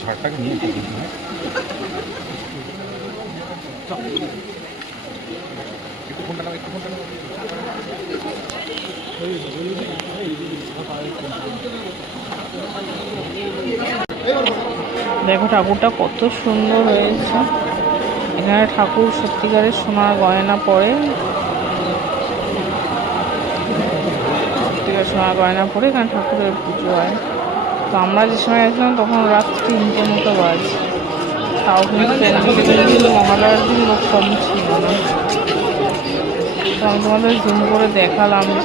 ঝড়টাকে নিয়ে একটু ফোনটা নাও, একটু ফোনটা নাও। দেখো ঠাকুরটা কত সুন্দর হয়েছে। এখানে ঠাকুর সত্যিকারের সোনার গয়না পরে, সত্যিকারের সোনার গয়না পরে এখানে ঠাকুরের পুজো হয়। তো আমরা যে সময় গেছিলাম তখন রাত 3টে মতো বাজে, তাও কিন্তু মহালয়ার দিন লোক কম ছিল না। তো আমি তোমাদের জুম করে দেখালাম যে